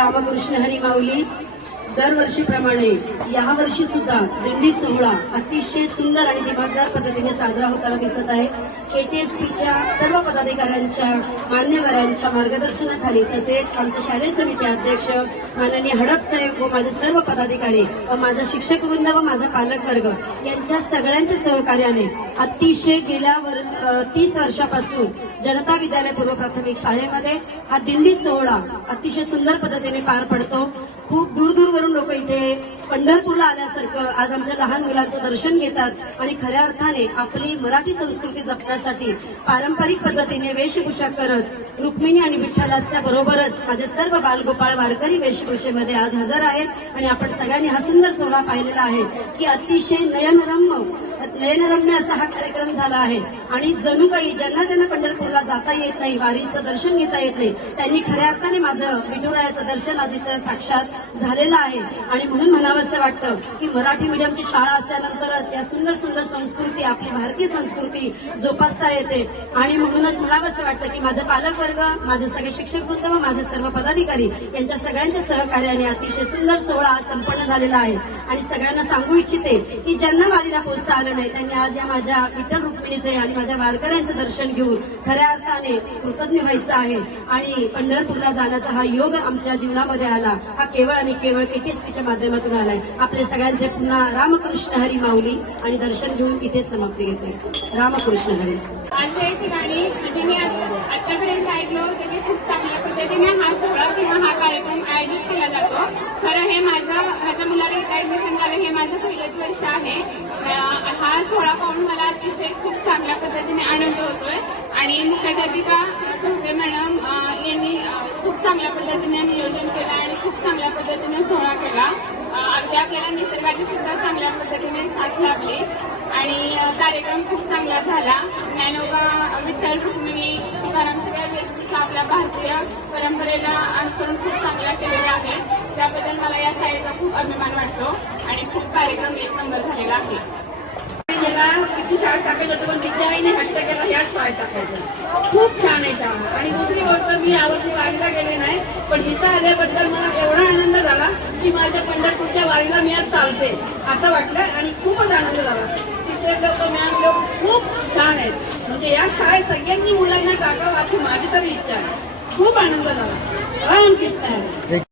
रामकृष्ण हरी माऊली. दरवर्षीप्रमाणे यावर्षी सुद्धा दिंडी सोहळा अतिशय सुंदर आणि दिमागदार पद्धतीने साजरा होताना दिसत आहे. केटीएसपीच्या सर्व पदाधिकाऱ्यांच्या मान्यवरांच्या मार्गदर्शनाखाली तसेच आमच्या शालेय समिती अध्यक्ष माननीय हडप साहेब व माझे सर्व पदाधिकारी व माझा शिक्षक वृंद व माझा पालक वर्ग यांच्या सगळ्यांच्या सहकार्याने अतिशय गेल्या 30 वर्षापासून जनता विद्यालय पूर्व प्राथमिक शाळेमध्ये हा दिंडी सोहळा अतिशय सुंदर पद्धतीने पार पडतो. खूप दूरवरून लोक इथे पंढरपूरला आल्यासारखं आज आमच्या लहान मुलांचं दर्शन घेतात आणि खऱ्या अर्थाने आपली मराठी संस्कृती जपण्यासाठी पारंपरिक पद्धतीने वेशभूषा करत रुक्मिणी आणि विठ्ठलाच्या बरोबरच माझे सर्व बालगोपाळ वारकरी वेशभूषेमध्ये आज हजर आहेत आणि आपण सगळ्यांनी हा सुंदर सोहळा पाहिलेला आहे की अतिशय नयनरम्य असा हा कार्यक्रम झाला आहे. आणि जणू काही ज्यांना पंढरपूरला जाता येत नाही, वारीचं दर्शन घेता येत नाही, त्यांनी खऱ्या अर्थाने माझं विठुरायाचं दर्शन आज इथं साक्षात झालेलं आहे. आणि म्हणून म्हणावं असं वाटतं की मराठी मीडियमची शाळा असल्यानंतरच या सुंदर सुंदर संस्कृती, आपली भारतीय संस्कृती जोपासता येते. आणि म्हणूनच म्हणावं असं वाटतं की माझे पालक वर्ग, माझे सगळे शिक्षक वृंद व माझे सर्व पदाधिकारी यांच्या सगळ्यांच्या सहकार्याने अतिशय सुंदर सोहळा संपन्न झालेला आहे. आणि सगळ्यांना सांगू इच्छिते की ज्यांना वारीला पोहोचता आलं नाही त्यांनी आज या माझ्या विठ्ठल रुक्मिणीचे आणि माझ्या वारकऱ्यांचं दर्शन घेऊन खऱ्या अर्थाने कृतज्ञ व्हायचं आहे. आणि पंढरपूरला जाण्याचा हा योग आमच्या जीवनामध्ये आला, हा केवळ आणि केवळ केटीएसपीच्या माध्यमातून आलाय. आपले सगळ्यांचे पुन्हा रामकृष्ण हरी माऊली आणि दर्शन घेऊन इथे समाप्ती घेते. रामकृष्ण हरी. आजच्या ठिकाणी म्हणजे मी आजच्यापर्यंत ऐकलं होतं की खूप चांगल्या पद्धतीने हा सोहळा किंवा हा कार्यक्रम आयोजित केला जातो. खरं हे माझ्या मुलाला इथं ऍडमिशन झालं, हे माझं पहिलंच वर्ष आहे. हा सोहळा पाहून मला अतिशय खूप चांगल्या पद्धतीने आनंद होतोय. आणि मुख्याध्यापिका ठोके मॅडम यांनी खूप चांगल्या पद्धतीने नियोजन केलं आणि खूप चांगल्या पद्धतीने सोहळा केला. अगदी आपल्याला निसर्गाची सुद्धा चांगल्या पद्धतीने साथ लाभली आणि कार्यक्रम खूप चांगला झाला. ज्ञानोबा विठ्ठल रुक्मिणी तुकाराम सगळ्या वेशभूषा आपल्या भारतीय परंपरेला अनुसरून खूप चांगल्या केलेल्या आहेत. त्याबद्दल मला या शाळेचा खूप अभिमान वाटतो आणि खूप कार्यक्रम एक नंबर झालेला आहे. किती शाळेत टाकायचं होतं पण तिच्या आईने हट्ट केला याच शाळेत टाकायचं. खूप छान आहे शाळा. आणि दुसरी गोष्ट, मी यावर्षी वारीला गेले नाही पण इथं आल्याबद्दल मला एवढा आनंद झाला की माझ्या पंढरपूरच्या वारीला मी आज चालते असं वाटलं आणि खूपच आनंद झाला. तिथले लोक, मॅम लोक खूप छान आहेत. म्हणजे या शाळेत सगळ्यांनी मुलांना टाकावं अशी माझी तरी इच्छा आहे. खूप आनंद झाला. रामकृष्ण हरी.